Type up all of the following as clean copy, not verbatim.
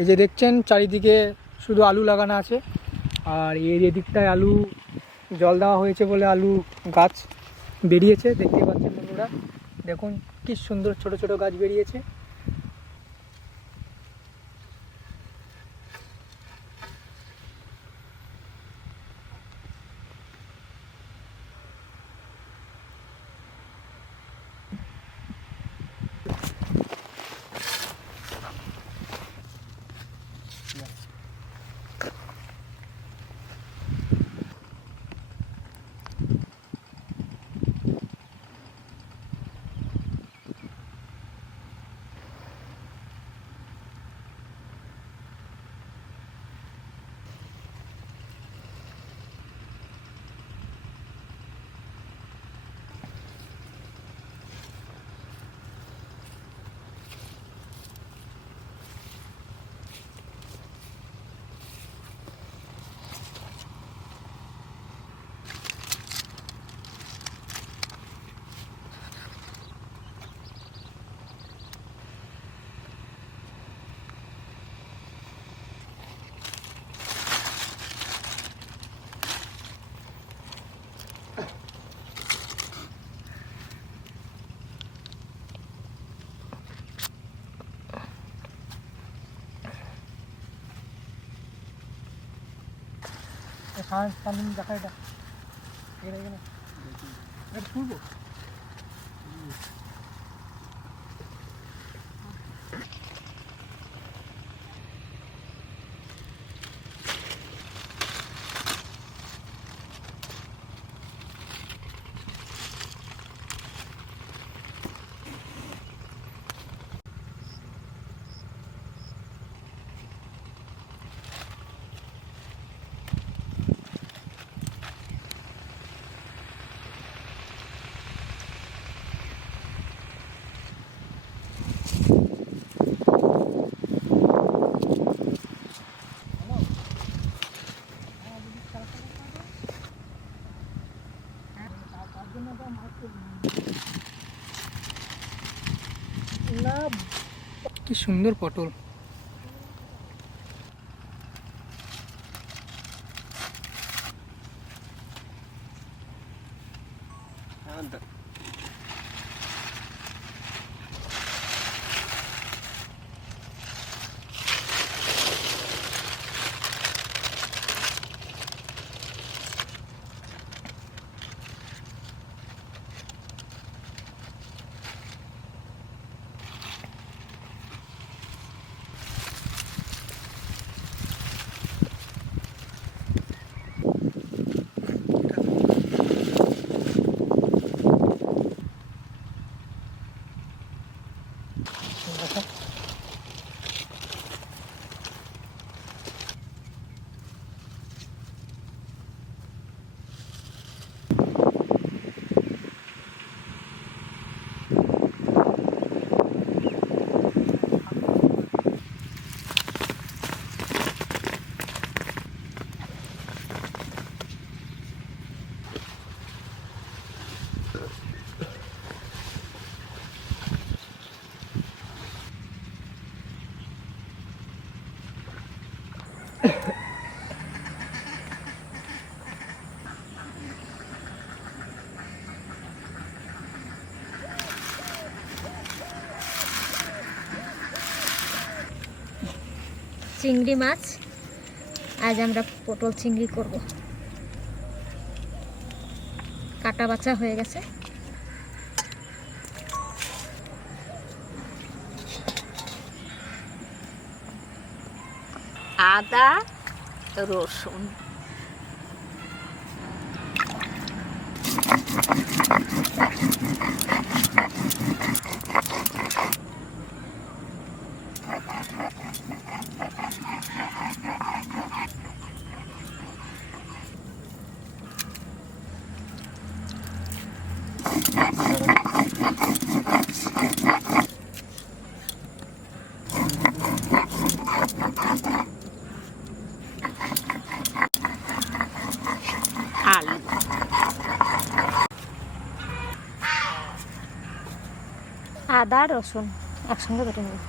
এই যে দেখছেন চারিদিকে শুধু আলু লাগানো আছে, আর এর এদিকটায় আলু জল দেওয়া হয়েছে বলে আলু গাছ বেরিয়েছে। দেখতে পাচ্ছেন বন্ধুরা, দেখুন কি সুন্দর ছোট ছোট গাছ বেরিয়েছে। দেখা এটা তুলবো। না কি সুন্দর পটল। চিংড়ি মাছ, আজ আমরা পটল চিংড়ি করব। কাটা বাছা হয়ে গেছে। আদা রসুন আলু আদা রসুন একসঙ্গে বেটে নেব।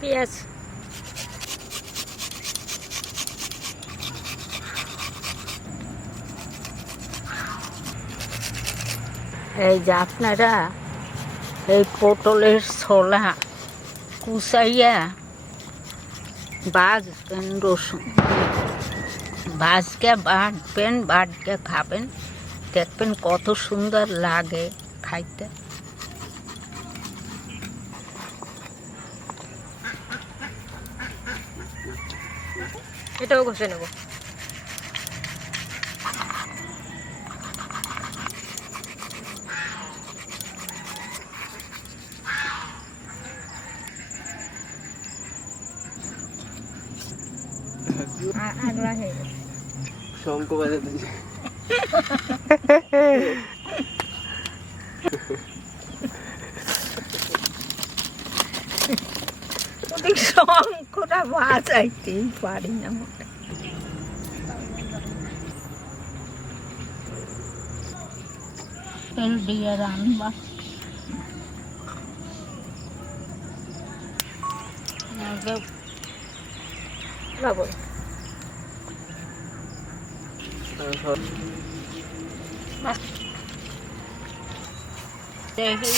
পেঁয়াজ এই যে আপনারা এই পটলের ছোলা কুচাইয়া ভাজবেন, রসুন ভাজকে বাটবেন, বাটকে খাবেন, দেখবেন কত সুন্দর লাগে খাইতে। এটাও ঘষে নেব। আগলা হয়ে গেছে শঙ্খ বাজাতে শঙ্কটা বাজাইতেই পারি না মোটে। তেল দিয়ে রান্না লবণ দেখি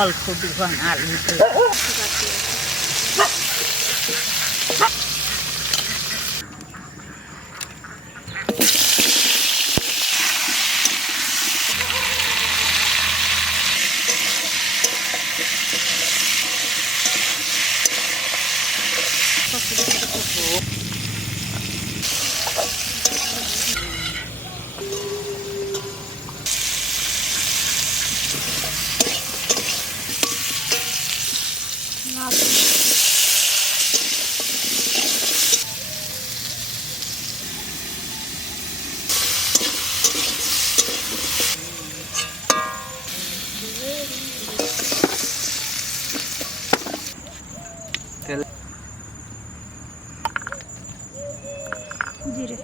অল্প দিবান আলু জিরে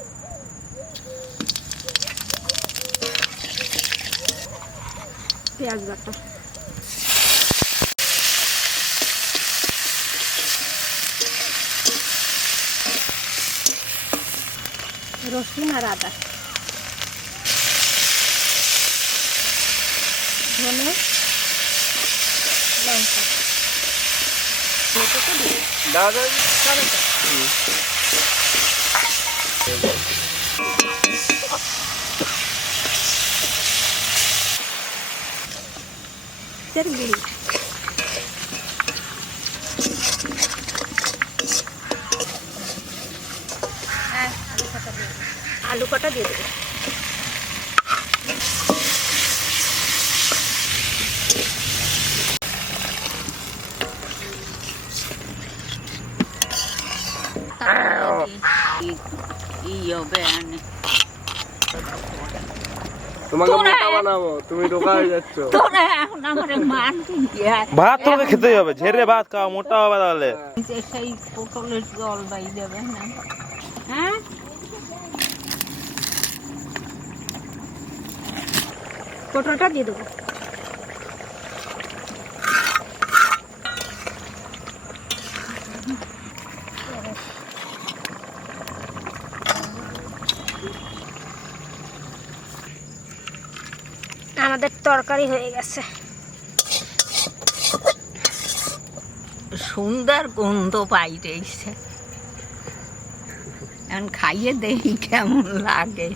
পেঁয়াজ বাটা রসুন আর আদা ধনে লঙ্কা দাদা আলু কটা দিয়ে দেবো। তোমাকে তোরা- মোটা বানাবো, তুমি রোগা হয়ে যাচ্ছ। তোরা এখন আমার মারবি ভাত তোমাকে খেতেই হবে, ঝেড়ে ভাত খাওয়া, মোটা হবে তাহলে। সেই পটলের জল বাই দেবে না হ্যাঁ পটলটা দিয়ে দেবো আমাদের তরকারি হয়ে গেছে। সুন্দর গন্ধ পাইতেছে, এখন খাইয়ে দেখি কেমন লাগে।